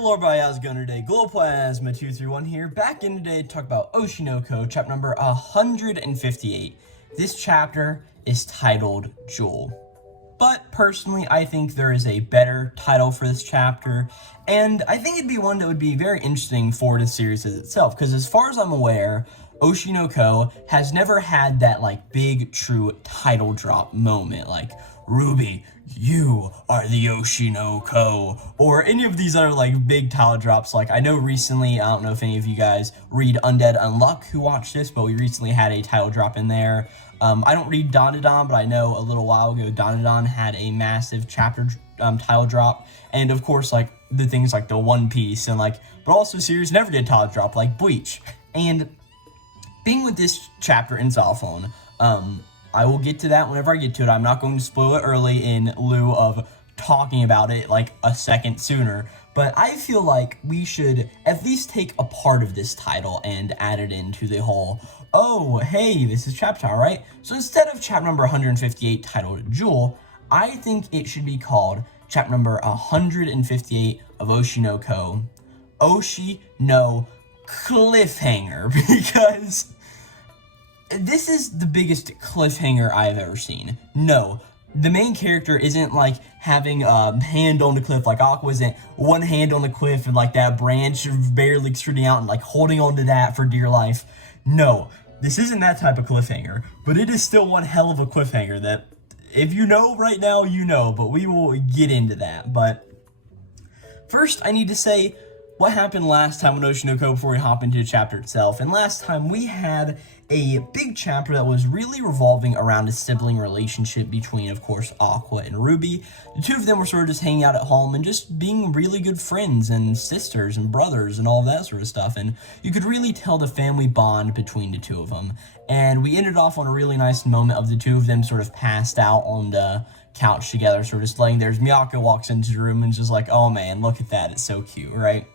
hello everybody, how's it going today? Glowplasma 231 here, back in today to talk about Oshi no Ko, chapter number 158. This chapter is titled Jewel. But personally, I think there is a better title for this chapter, and I think it'd be one that would be very interesting for the series as itself, because as far as I'm aware, Oshi no Ko has never had that big true title drop moment, like Ruby, you are the Oshi no Ko, or any of these other big title drops. I know recently, I don't know if any of you guys read Undead Unluck who watched this, but we recently had a title drop in there. I don't read Dandadan, but I know a little while ago Dandadan had a massive chapter title drop, and of course the things like the One Piece and but also series never did title drop like Bleach. And being with this chapter in Zalphone, I will get to that whenever I get to it. I'm not going to spoil it early in lieu of talking about it a second sooner, but I feel like we should at least take a part of this title and add it into the whole, oh, hey, this is chapter, right? So instead of chapter number 158 titled Jewel, I think it should be called chapter number 158 of Oshi no Ko, Oshi no Cliffhanger, because this is the biggest cliffhanger I've ever seen. No, the main character isn't having a hand on the cliff like Aqua isn't one hand on the cliff and that branch barely extruding out and holding on to that for dear life. No, this isn't that type of cliffhanger, but it is still one hell of a cliffhanger that if you know right now, you know, but we will get into that. But first, I need to say what happened last time on Oshi no Ko before we hop into the chapter itself. And last time we had a big chapter that was really revolving around a sibling relationship between, of course, Aqua and Ruby. The two of them were sort of just hanging out at home and just being really good friends and sisters and brothers and all that sort of stuff. And you could really tell the family bond between the two of them. And we ended off on a really nice moment of the two of them sort of passed out on the couch together, sort of just laying there as Miyako walks into the room and just oh man, look at that, it's so cute, right?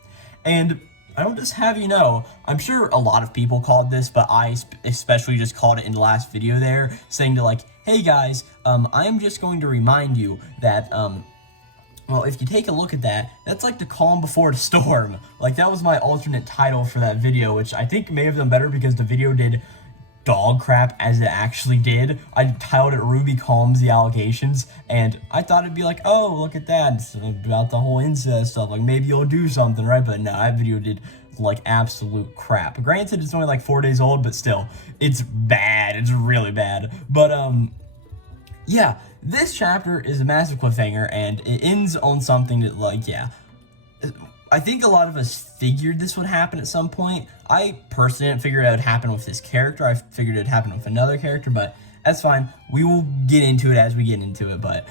And I don't just have you know, I'm sure a lot of people called this, but I especially just called it in the last video there, saying to hey guys, I'm just going to remind you that, well, if you take a look at that, that's the calm before the storm. That was my alternate title for that video, which I think may have done better because the video did dog crap as it actually did. I titled it Ruby Calms the Allegations, and I thought it'd be oh, look at that, it's about the whole incest stuff, maybe you'll do something, right? But no, that video did absolute crap. Granted, it's only 4 days old, but still, it's bad, it's really bad. But yeah, this chapter is a massive cliffhanger, and it ends on something that yeah, I think a lot of us figured this would happen at some point. I personally didn't figure it would happen with this character. I figured it would happen with another character, but that's fine. We will get into it as we get into it, but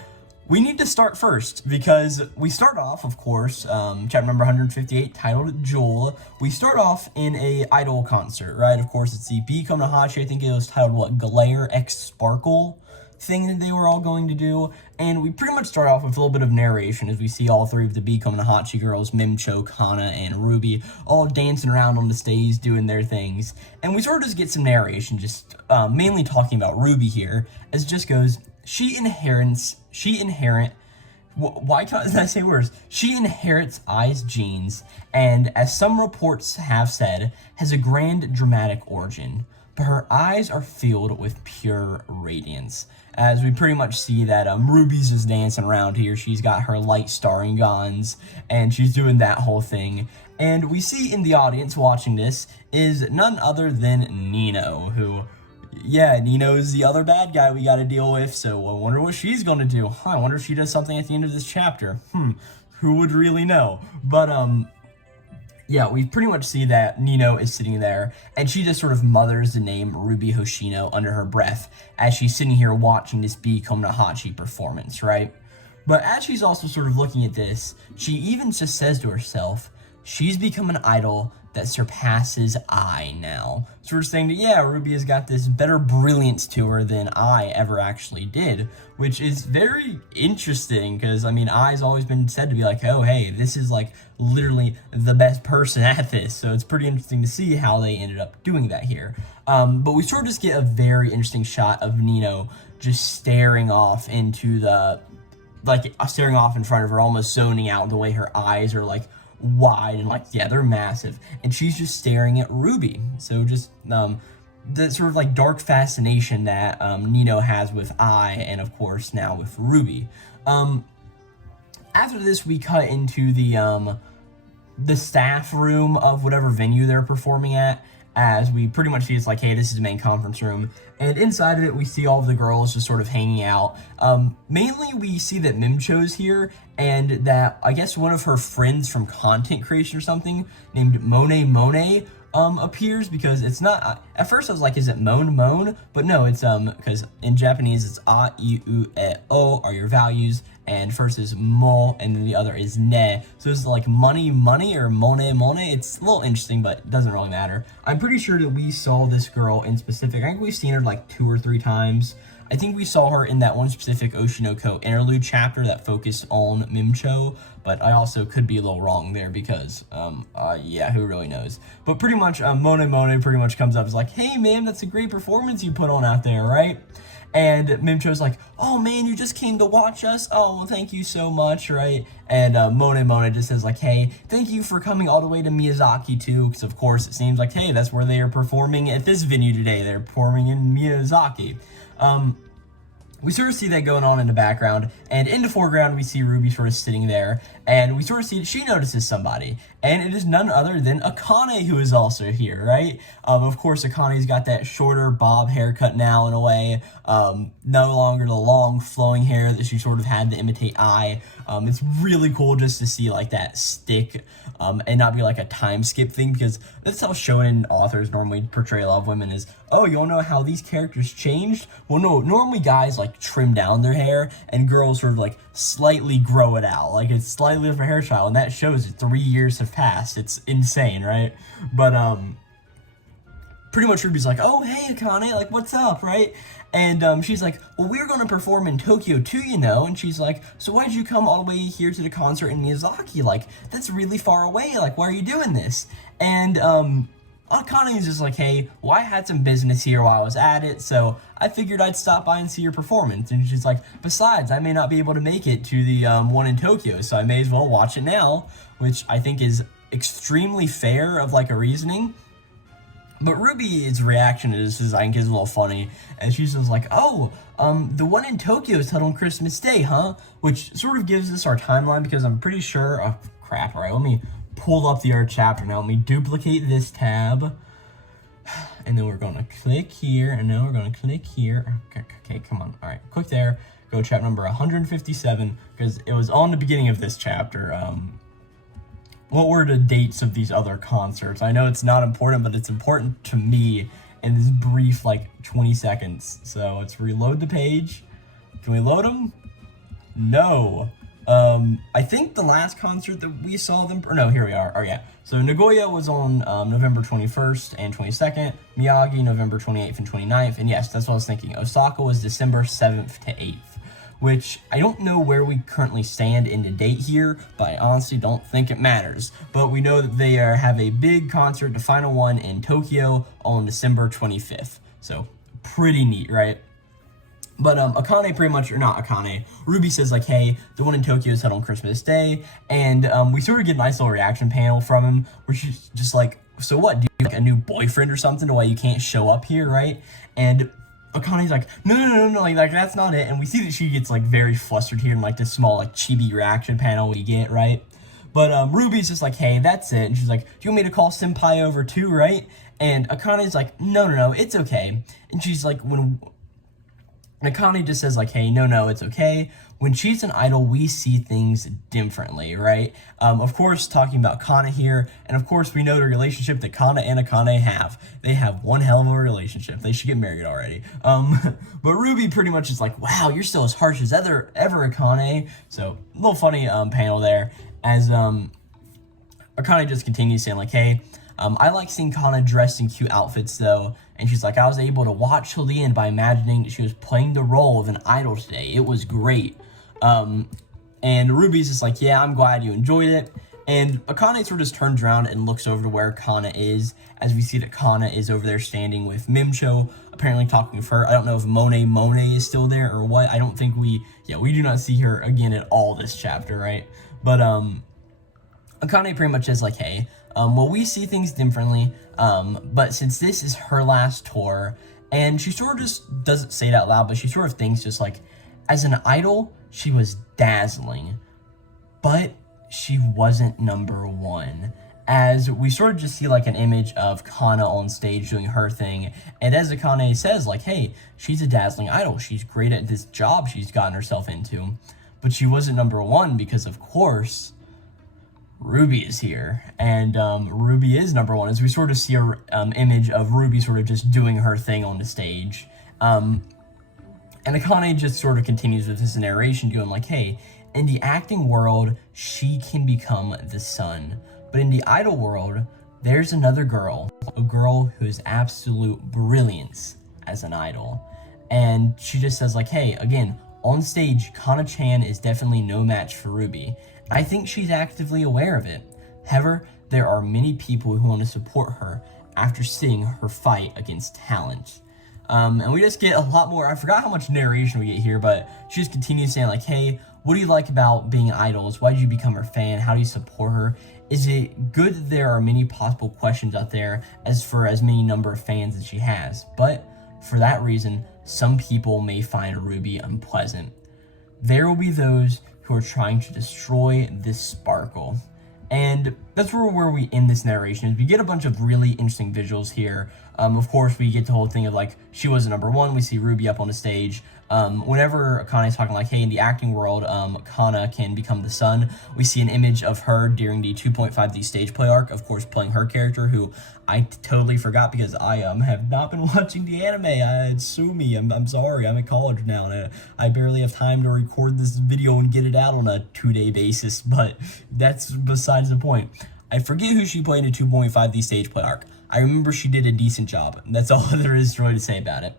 we need to start first because we start off, of course, chapter number 158 titled Jewel. We start off in a idol concert, right? Of course, it's the Become no Hachi. I think it was titled, what, Glare X Sparkle thing that they were all going to do, and we pretty much start off with a little bit of narration as we see all three of the Become no Hachi girls, Mimcho, Kana, and Ruby, all dancing around on the stage doing their things, and we sort of just get some narration, just mainly talking about Ruby here, as it just goes, she inherits, why can't I say words? She inherits Ai's genes, and as some reports have said, has a grand dramatic origin, but her eyes are filled with pure radiance. As we pretty much see that Ruby's just dancing around here. She's got her light starring guns, and she's doing that whole thing. And we see in the audience watching this is none other than Nino, who, yeah, Nino is the other bad guy we gotta deal with, so I wonder what she's gonna do. I wonder if she does something at the end of this chapter. Who would really know? But, yeah, we pretty much see that Nino is sitting there, and she just sort of mutters the name Ruby Hoshino under her breath as she's sitting here watching this Become no Hachi performance, right? But as she's also sort of looking at this, she even just says to herself, she's become an idol that surpasses I now. So we're saying that, yeah, Ruby has got this better brilliance to her than I ever actually did, which is very interesting because, I mean, I's always been said to be oh, hey, this is literally the best person at this. So it's pretty interesting to see how they ended up doing that here. But we sort of just get a very interesting shot of Nino just staring off into the, staring off in front of her, almost zoning out the way her eyes are wide and like, yeah, they're massive. And she's just staring at Ruby. So just the sort of like dark fascination that Nino has with Ai, and of course now with Ruby. After this, we cut into the staff room of whatever venue they're performing at, as we pretty much see it's like, hey, this is the main conference room. And inside of it, we see all of the girls just sort of hanging out. Mainly, we see that Mimcho's here, and that I guess one of her friends from content creation or something named Monet appears, because it's not, at first I was like, is it Moan? But no, it's because in Japanese it's A, I, U, E, O are your values, and first is mo, and then the other is ne. So it's like money, or mone. It's a little interesting, but it doesn't really matter. I'm pretty sure that we saw this girl in specific. I think we've seen her like 2 or 3 times. I think we saw her in that one specific Oshinoko interlude chapter that focused on Mimcho, but I also could be a little wrong there because, yeah, who really knows? But pretty much, Mone pretty much comes up as like, hey, ma'am, that's a great performance you put on out there, right? And Mimcho's like, oh, man, you just came to watch us? Oh, well, thank you so much, right? And Mone just says like, hey, thank you for coming all the way to Miyazaki, too, because, of course, it seems like, hey, that's where they are performing at this venue today. They're performing in Miyazaki. We sort of see that going on in the background, and in the foreground we see Ruby sort of sitting there, and we sort of see that she notices somebody, and it is none other than Akane, who is also here, right? Of course, Akane's got that shorter bob haircut now, in a way, no longer the long flowing hair that she sort of had to imitate Ai. It's really cool just to see like that stick, and not be like a time skip thing, because that's how shonen authors normally portray a lot of women is, oh, you don't know how these characters changed? Well, no, normally guys like trim down their hair, and girls sort of like slightly grow it out, like it's slightly different hairstyle, and that shows that 3 years have passed. It's insane, right? But pretty much Ruby's like, oh, hey, Akane, like, what's up, right? And she's like, well, we're going to perform in Tokyo too, you know? And she's like, so why'd you come all the way here to the concert in Miyazaki? Like, that's really far away. Like, why are you doing this? And Akane is just like, hey, well, I had some business here while I was at it, so I figured I'd stop by and see your performance. And she's like, besides, I may not be able to make it to the one in Tokyo, so I may as well watch it now, which I think is extremely fair of like a reasoning. But Ruby's reaction to this is, I think, is a little funny, and she's just like, oh, the one in Tokyo is held on Christmas Day, huh? Which sort of gives us our timeline, because I'm pretty sure, oh, crap, all right, let me pull up the art chapter now. Let me duplicate this tab, and then we're going to click here, and then we're going to click here. Okay, come on, all right, click there, go chapter number 157, because it was on the beginning of this chapter. What were the dates of these other concerts? I know it's not important, but it's important to me in this brief, like, 20 seconds. So let's reload the page. Can we load them? No. I think the last concert that we saw them, or no, here we are. Oh, yeah. So Nagoya was on November 21st and 22nd. Miyagi, November 28th and 29th. And yes, that's what I was thinking. Osaka was December 7th to 8th. Which I don't know where we currently stand in the date here, but I honestly don't think it matters. But we know that they have a big concert, the final one in Tokyo, on December 25th. So pretty neat, right? But Akane pretty much, or not Akane, Ruby says like, hey, the one in Tokyo is held on Christmas Day, and we sort of get a nice little reaction panel from him, where she's just like, so what, do you have like a new boyfriend or something to why you can't show up here, right? And Akane's like, no, like that's not it. And we see that she gets like very flustered here in like this small like chibi reaction panel we get, right? But Ruby's just like, hey, that's it. And she's like, do you want me to call Senpai over too, right? And Akane's like, no, it's okay. And she's like, when Akane just says like, hey, no, it's okay. When she's an idol, we see things differently, right? Of course, talking about Kana here, and of course, we know the relationship that Kana and Akane have. They have one hell of a relationship. They should get married already. But Ruby pretty much is like, wow, you're still as harsh as ever, Akane. So, a little funny panel there, as Akane just continues saying like, hey, I like seeing Kana dressed in cute outfits though, and she's like, I was able to watch till the end by imagining that she was playing the role of an idol today. It was great. And Ruby's just like, yeah, I'm glad you enjoyed it. And Akane sort of just turns around and looks over to where Kana is, as we see that Kana is over there standing with Mimcho, apparently talking with her. I don't know if Mone is still there or what. I don't think we do not see her again at all this chapter, right? But, Akane pretty much is like, hey, well, we see things differently, but since this is her last tour, and she sort of just doesn't say it out loud, but she sort of thinks just like, as an idol, she was dazzling, but she wasn't number one. As we sort of just see like an image of Kana on stage doing her thing, and as Akane says, like, hey, she's a dazzling idol, she's great at this job she's gotten herself into, but she wasn't number one because, of course, Ruby is here, and Ruby is number one, as we sort of see a image of Ruby sort of just doing her thing on the stage. And Akane just sort of continues with this narration, going like, hey, in the acting world, she can become the sun. But in the idol world, there's another girl, a girl who is absolute brilliance as an idol. And she just says like, hey, again, on stage, Kana-chan is definitely no match for Ruby. I think she's actively aware of it. However, there are many people who want to support her after seeing her fight against talent. And we just get a lot more. I forgot how much narration we get here, but she just continues saying like, hey, what do you like about being idols? Why did you become her fan? How do you support her? Is it good that there are many possible questions out there as for as many number of fans that she has? But for that reason, some people may find Ruby unpleasant. There will be those who are trying to destroy this sparkle. And that's where we end this narration, is we get a bunch of really interesting visuals here. Of course, we get the whole thing of like, she was number one, we see Ruby up on the stage. Whenever Akane's talking like, hey, in the acting world, Kana can become the sun, we see an image of her during the 2.5D stage play arc, of course, playing her character, who I totally forgot because I have not been watching the anime. Sue me, I'm sorry, I'm at college now, and I barely have time to record this video and get it out on a 2-day basis, but that's besides the point. I forget who she played in the 2.5D stage play arc. I remember she did a decent job, and that's all there is really to say about it.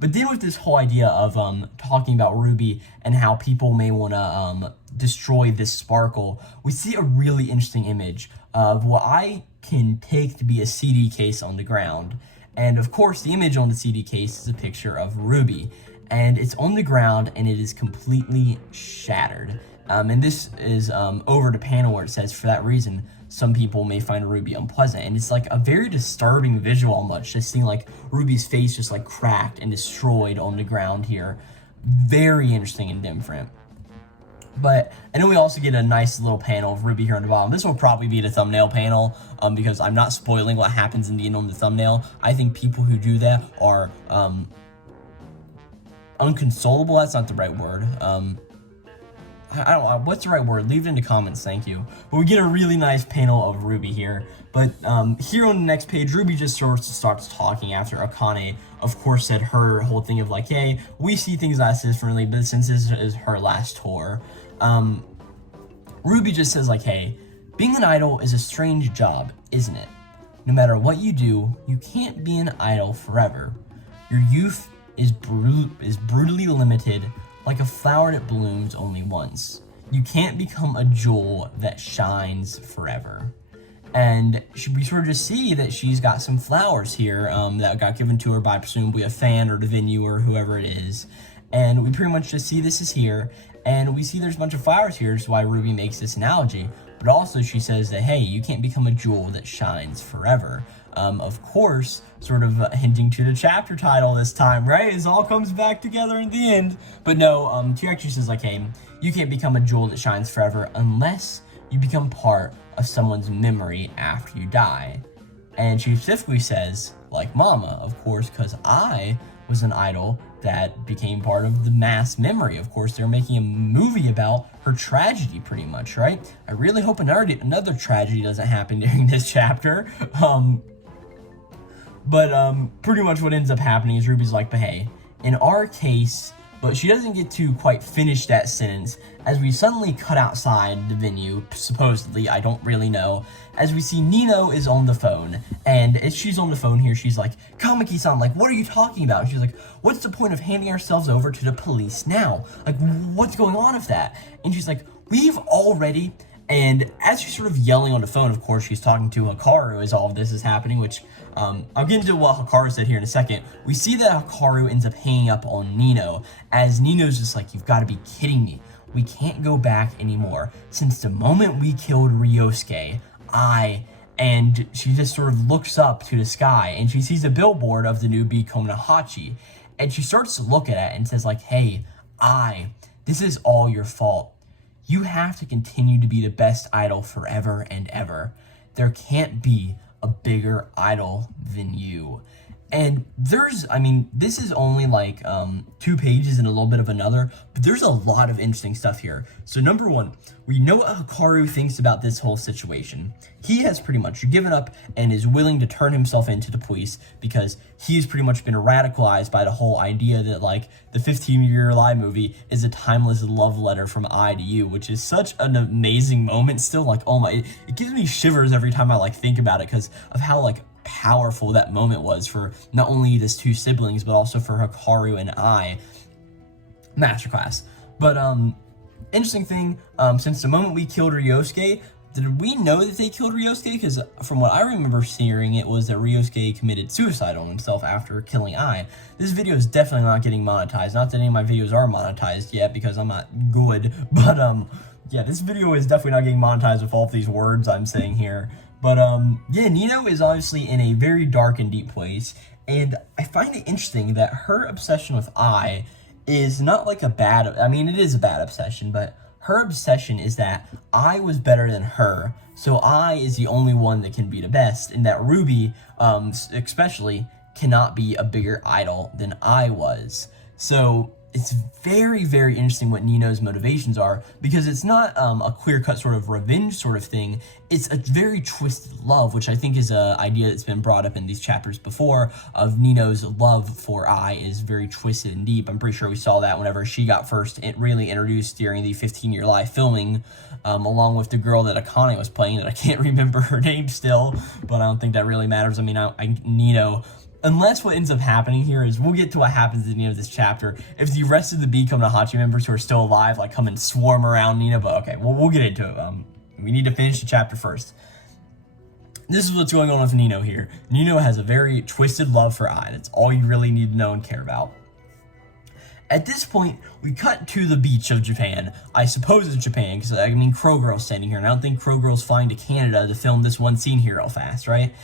But then with this whole idea of talking about Ruby and how people may want to destroy this sparkle, we see a really interesting image of what I can take to be a CD case on the ground. And of course, the image on the CD case is a picture of Ruby. And it's on the ground, and it is completely shattered. And this is over the panel where it says, for that reason, some people may find Ruby unpleasant. And it's like a very disturbing visual almost, just seeing like Ruby's face just like cracked and destroyed on the ground here. Very interesting and different. But I know we also get a nice little panel of Ruby here on the bottom. This will probably be the thumbnail panel because I'm not spoiling what happens in the end on the thumbnail. I think people who do that are unconsolable. That's not the right word. I don't know, what's the right word? Leave it in the comments, thank you. But we get a really nice panel of Ruby here. But here on the next page, Ruby just sort of starts talking after Akane, of course, said her whole thing of like, hey, we see things as differently, but since this is her last tour, Ruby just says like, hey, being an idol is a strange job, isn't it? No matter what you do, you can't be an idol forever. Your youth is brutally limited, like a flower that blooms only once. You can't become a jewel that shines forever. And we sort of just see that she's got some flowers here that got given to her by presumably a fan or the venue or whoever it is. And we pretty much just see this is here, and we see there's a bunch of flowers here, which is why Ruby makes this analogy. But also she says that, hey, you can't become a jewel that shines forever. Of course, sort of hinting to the chapter title this time, right? It all comes back together in the end. But no, she actually says like, hey, you can't become a jewel that shines forever unless you become part of someone's memory after you die. And she specifically says, like Mama, of course, because I was an idol that became part of the mass memory. Of course, they're making a movie about her tragedy pretty much, right? I really hope another tragedy doesn't happen during this chapter. But pretty much what ends up happening is Ruby's like, but hey, in our case, but she doesn't get to quite finish that sentence as we suddenly cut outside the venue, supposedly, I don't really know, as we see Nino is on the phone. And as she's on the phone here, she's like, Kamaki-san, like, what are you talking about? She's like, what's the point of handing ourselves over to the police now? Like, what's going on with that? And she's like, we've already... And as she's sort of yelling on the phone, of course, she's talking to Hikaru as all of this is happening, which I'll get into what Hikaru said here in a second. We see that Hikaru ends up hanging up on Nino, as Nino's just like, you've got to be kidding me. we can't go back anymore. Since the moment we killed Ryosuke, and she just sort of looks up to the sky and she sees a billboard of the new Biko no Hachi. And she starts to look at it and says like, hey, this is all your fault. You have to continue to be the best idol forever and ever. There can't be a bigger idol than you. And this is only like 2 pages and a little bit of another, but there's a lot of interesting stuff here. So number one, we know what Hikaru thinks about this whole situation. He has pretty much given up and is willing to turn himself into the police because he's pretty much been radicalized by the whole idea that like the 15-Year Lie movie is a timeless love letter from I to you, which is such an amazing moment still. Like, oh my, it gives me shivers every time I like think about it because of how like powerful that moment was for not only these 2 siblings but also for Hikaru and masterclass. But interesting thing, since the moment we killed Ryosuke, did we know that they killed Ryosuke? Because from what I remember hearing, it was that Ryosuke committed suicide on himself after killing This video is definitely not getting monetized. Not that any of my videos are monetized yet because I'm not good, but yeah, this video is definitely not getting monetized with all of these words I'm saying here. But yeah, Nino is obviously in a very dark and deep place, and I find it interesting that her obsession with is not like it is a bad obsession, but her obsession is that was better than her, so is the only one that can be the best, and that Ruby, especially, cannot be a bigger idol than was. So it's very, very interesting what Nino's motivations are, because it's not a clear-cut sort of revenge sort of thing. It's a very twisted love, which I think is an idea that's been brought up in these chapters before, of Nino's love for is very twisted and deep. I'm pretty sure we saw that whenever she got first really introduced during the 15-Year Lie filming, along with the girl that Akane was playing, that I can't remember her name still, but I don't think that really matters. I mean, Nino... Unless what ends up happening here is we'll get to what happens at the end of this chapter. If the rest of the Biko no Hachi members who are still alive like come and swarm around Nino, but okay, we'll get into it. We need to finish the chapter first. This is what's going on with Nino here. Nino has a very twisted love for That's all you really need to know and care about. At this point, we cut to the beach of Japan. I suppose it's Japan, because Crow Girl's standing here, and I don't think Crow Girl's flying to Canada to film this one scene here real fast, right?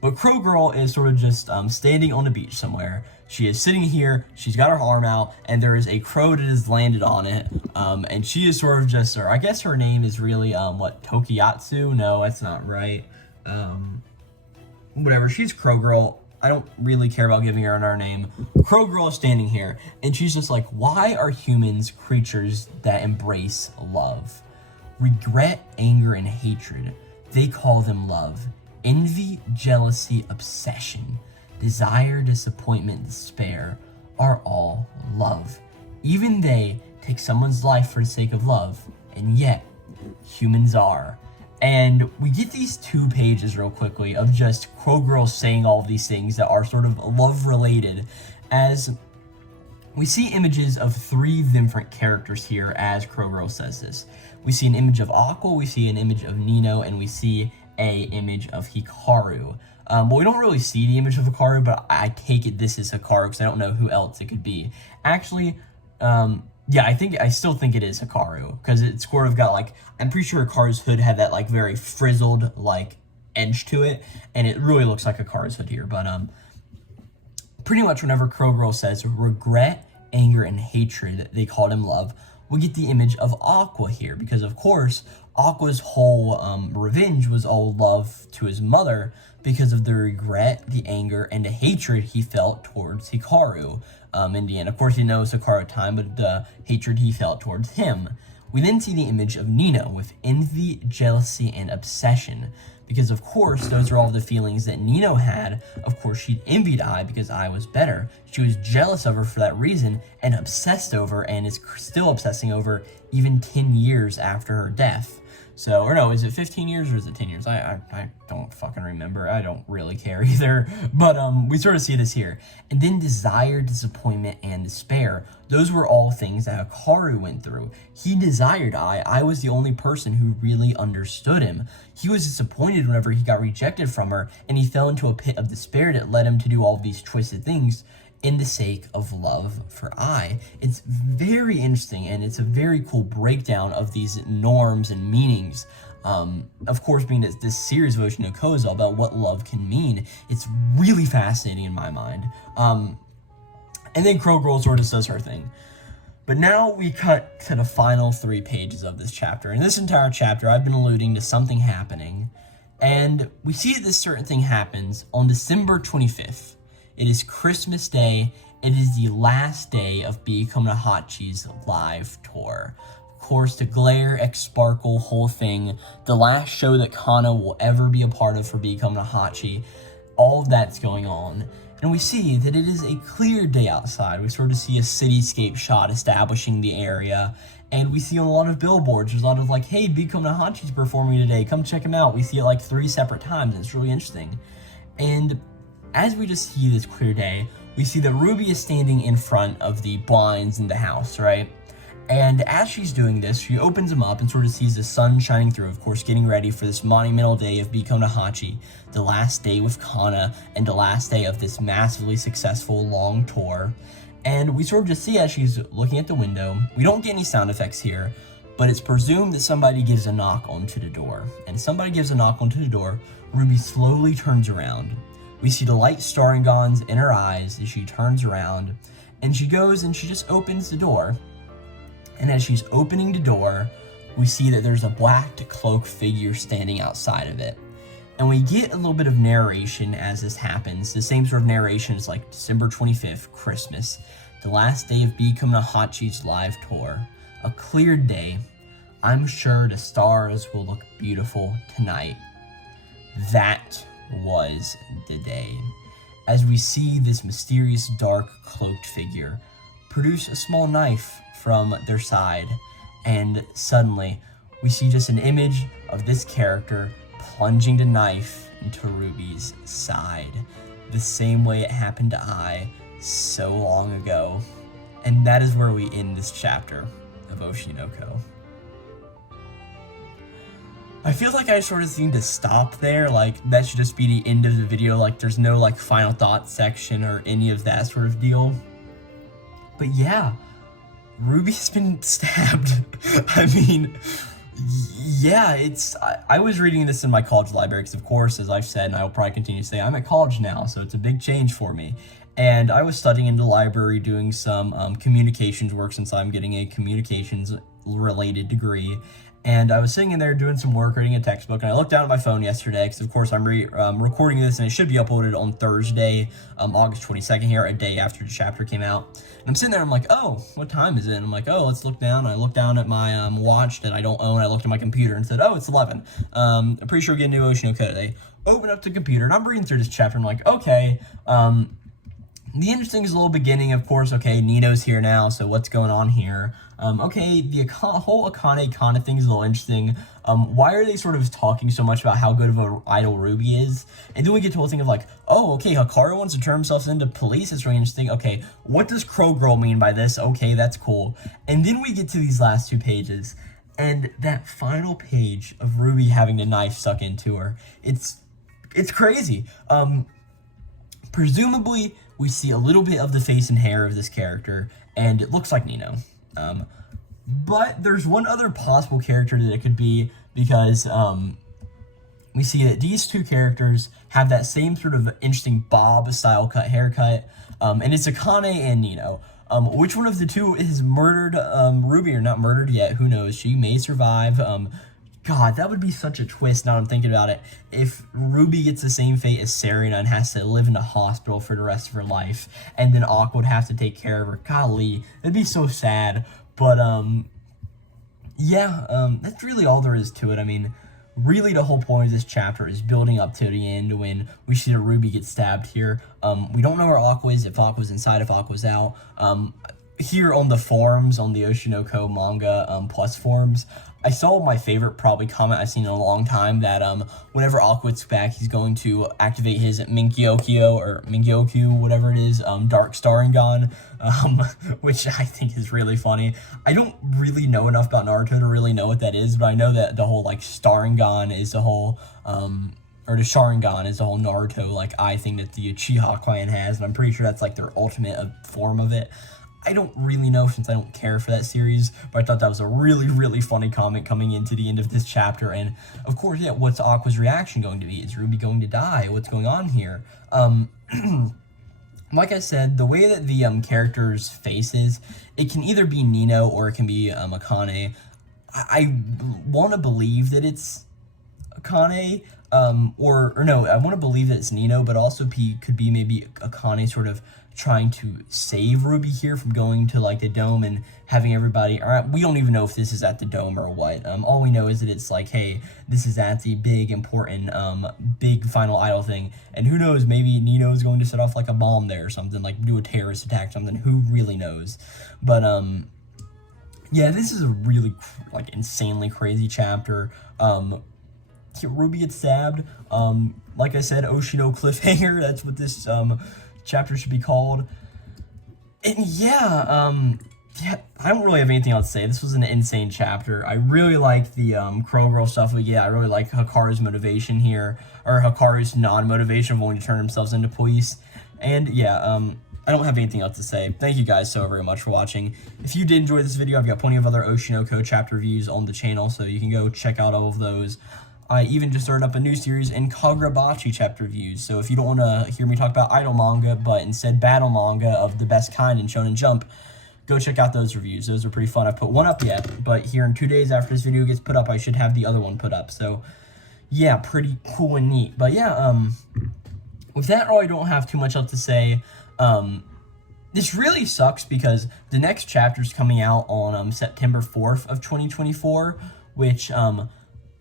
But Crow Girl is sort of just standing on the beach somewhere. She is sitting here, she's got her arm out, and there is a crow that has landed on it. And she is sort of just, or I guess her name is really, Tokiyatsu? No, that's not right. Whatever, she's Crow Girl. I don't really care about giving her our name. Crow Girl is standing here, and she's just like, why are humans creatures that embrace love? Regret, anger, and hatred, they call them love. Envy, jealousy, obsession, desire, disappointment, despair are all love. Even they take someone's life for the sake of love, and yet humans are. And we get these 2 pages real quickly of just Crow Girl saying all of these things that are sort of love related, as we see images of 3 different characters here as Crow Girl says this. We see an image of Aqua, we see an image of Nino, and we see a image of Hikaru. Well, we don't really see the image of Hikaru, but I take it this is Hikaru because I don't know who else it could be. Actually, yeah, I still think it is Hikaru, because it's sort of got like, I'm pretty sure Hikaru's hood had that like very frizzled like edge to it, and it really looks like Hikaru's hood here. But pretty much whenever Crow Girl says regret, anger, and hatred, they called him love, we get the image of Aqua here, because of course Aqua's whole revenge was all love to his mother because of the regret, the anger, and the hatred he felt towards Hikaru in the end. Of course, he knows Hikaru at the time, but the hatred he felt towards him. We then see the image of Nino with envy, jealousy, and obsession, because of course those are all the feelings that Nino had. Of course, she envied because was better. She was jealous of her for that reason and obsessed over, and is still obsessing over even 10 years after her death. So, or no, is it 15 years or is it 10 years? I don't fucking remember. I don't really care either. But we sort of see this here. And then desire, disappointment, and despair. Those were all things that Hikaru went through. He desired I was the only person who really understood him. He was disappointed whenever he got rejected from her, and he fell into a pit of despair that led him to do all of these twisted things. in the sake of love for Ai. It's very interesting, and it's a very cool breakdown of these norms and meanings. Of course, being that this series of Oshi no Ko is all about what love can mean, it's really fascinating in my mind. And then Crow Girl sort of does her thing. But now we cut to the final 3 pages of this chapter. In this entire chapter, I've been alluding to something happening, and we see that this certain thing happens on December 25th. It is Christmas Day. It is the last day of Become Hachi's live tour. Of course, the glare, X-Sparkle, whole thing, the last show that Kana will ever be a part of for Become Hachi, all of that's going on. And we see that it is a clear day outside. We sort of see a cityscape shot establishing the area. And we see on a lot of billboards, there's a lot of like, hey, Become Hachi's performing today. Come check him out. We see it like 3 separate times. And it's really interesting. And as we just see this clear day, we see that Ruby is standing in front of the blinds in the house, right? And as she's doing this, she opens them up and sort of sees the sun shining through, of course, getting ready for this monumental day of Become Hachi, the last day with Kana, and the last day of this massively successful long tour. And we sort of just see as she's looking at the window, we don't get any sound effects here, but it's presumed that somebody gives a knock onto the door. And somebody gives a knock onto the door, Ruby slowly turns around. We see the light Starengons in her eyes as she turns around, and she goes and she just opens the door. And as she's opening the door, we see that there's a black cloaked figure standing outside of it. And we get a little bit of narration as this happens. The same sort of narration as like December 25th, Christmas, the last day of Become Hachi's live tour. A clear day. I'm sure the stars will look beautiful tonight. That was the day. As we see this mysterious dark cloaked figure produce a small knife from their side, and suddenly we see just an image of this character plunging the knife into Ruby's side, the same way it happened to Ai so long ago. And that is where we end this chapter of Oshi no Ko. I feel like I sort of need to stop there, like that should just be the end of the video, like there's no like final thoughts section or any of that sort of deal. But yeah, Ruby's been stabbed. I mean, yeah, I was reading this in my college library because, of course, as I've said, and I will probably continue to say, I'm at college now, so it's a big change for me. And I was studying in the library doing some communications work since I'm getting a communications-related degree. And I was sitting in there doing some work, reading a textbook, and I looked down at my phone yesterday, because of course I'm recording this, and it should be uploaded on Thursday, August 22nd here, a day after the chapter came out. And I'm sitting there, I'm like, oh, what time is it? And I'm like, oh, let's look down. And I looked down at my watch that I don't own. I looked at my computer and said, oh, it's 11. I'm pretty sure we're getting new Oshi no Ko today. Open up the computer, and I'm reading through this chapter, and I'm like, okay, the interesting is a little beginning, of course. Okay, Nino's here now, so what's going on here? Okay, the whole Akane Kana thing is a little interesting. Why are they sort of talking so much about how good of an idol Ruby is? And then we get to a whole thing of like, oh, okay, Hikaru wants to turn himself into police. It's really interesting. Okay, what does Crow Girl mean by this? Okay, that's cool. And then we get to these last 2 pages, and that final page of Ruby having the knife stuck into her. It's crazy. Presumably, we see a little bit of the face and hair of this character, and it looks like Nino. But there's one other possible character that it could be, because we see that these 2 characters have that same sort of interesting bob-style haircut, and it's Akane and Nino. Which one of the 2 is murdered Ruby, or not murdered yet? Who knows? She may survive. God, that would be such a twist now I'm thinking about it. If Ruby gets the same fate as Serena and has to live in a hospital for the rest of her life, and then Aqua would have to take care of her. Golly, that'd be so sad. But, yeah, that's really all there is to it. I mean, really the whole point of this chapter is building up to the end when we see that Ruby get stabbed here. We don't know where Aqua is, if Aqua's inside, if Aqua's out. Here on the forums, on the Oshi no Ko manga plus forums, I saw my favorite probably comment I've seen in a long time, that whenever Aqua's back, he's going to activate his Mingyoku, whatever it is, Dark Staringan, which I think is really funny. I don't really know enough about Naruto to really know what that is, but I know that the whole like Staringan is the whole or the Sharingan is the whole Naruto, like, eye thing that the Uchiha clan has, and I'm pretty sure that's, like, their ultimate form of it. I don't really know since I don't care for that series, but I thought that was a really, really funny comment coming into the end of this chapter. And of course, yeah, what's Aqua's reaction going to be? Is Ruby going to die? What's going on here? Like I said, the way that the character's face is, it can either be Nino or it can be Akane. I want to believe that it's Akane, or no, I want to believe that it's Nino, but also could be maybe Akane sort of trying to save Ruby here from going to, like, the dome and having everybody, we don't even know if this is at the dome or what. All we know is that it's like, hey, this is at the big, important, big final idol thing, and who knows, maybe Nino is going to set off, like, a bomb there or something, like, do a terrorist attack or something, who really knows. But, yeah, this is a really, like, insanely crazy chapter. Ruby gets stabbed. Like I said, Oshi no cliffhanger, that's what this, chapter should be called. And yeah, I don't really have anything else to say. This was an insane chapter. I really like the Crow Girl stuff we get. I really like Hikaru's motivation here, or Hikaru's non-motivation of wanting to turn themselves into police. And yeah, I don't have anything else to say. Thank you guys so very much for watching. If you did enjoy this video, I've got plenty of other Oshi no Ko chapter reviews on the channel, so you can go check out all of those. I even just started up a new series in Kagurabachi chapter reviews, so if you don't want to hear me talk about idol manga, but instead battle manga of the best kind in Shonen Jump, go check out those reviews. Those are pretty fun. I've put one up yet, but here in 2 days after this video gets put up, I should have the other one put up. So, yeah, pretty cool and neat. But yeah, with that, I don't have too much else to say. This really sucks because the next chapter is coming out on September 4th of 2024, which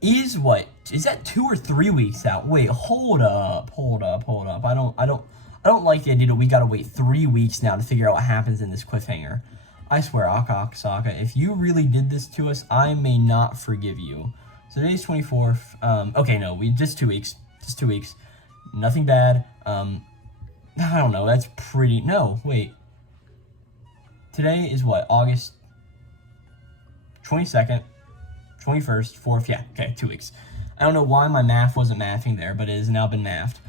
is what? Is that 2 or 3 weeks out? Wait, hold up. I don't like the idea that we gotta wait 3 weeks now to figure out what happens in this cliffhanger. I swear, Akasaka, if you really did this to us, I may not forgive you. So today's 24th. Okay, no, just 2 weeks. Just 2 weeks. Nothing bad. I don't know. That's pretty. No, wait. Today is what? August 22nd. 21st, 4th, yeah, okay, 2 weeks. I don't know why my math wasn't mathing there, but it has now been mathed.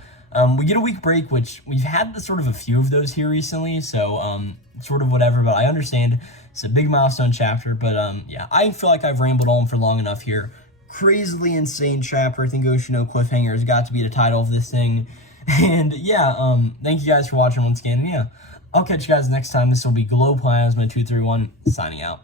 We get a week break, which we've had sort of a few of those here recently, so sort of whatever, but I understand it's a big milestone chapter, but yeah, I feel like I've rambled on for long enough here. Crazily insane chapter. I think Oshi no Cliffhanger has got to be the title of this thing. And yeah, thank you guys for watching once again, and yeah, I'll catch you guys next time. This will be Glowplasma 231 signing out.